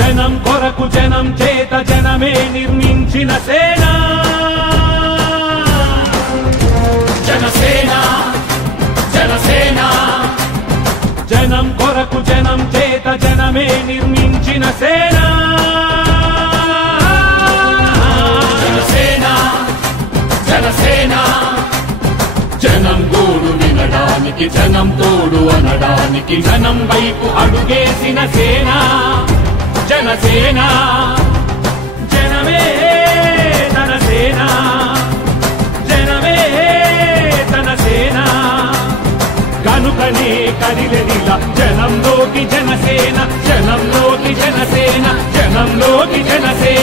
జనం కొరకు జనం చేత జనమే నిర్మించిన సేన జనసేన జనసేన జనం కొరకు జనం చేత జనమే నిర్మించిన సేన జనసేన జనసేన జనం గోడు వినడానికి జనం తోడు అనడానికి జనం వైపు అడుగేసిన సేన జనసేన జనమే తన సేన జనమే తన సేన కనుకనే కదిలెదిలా జనంలోకి జనసేన జనంలోకి జనసేన జనంలోకి జనసేన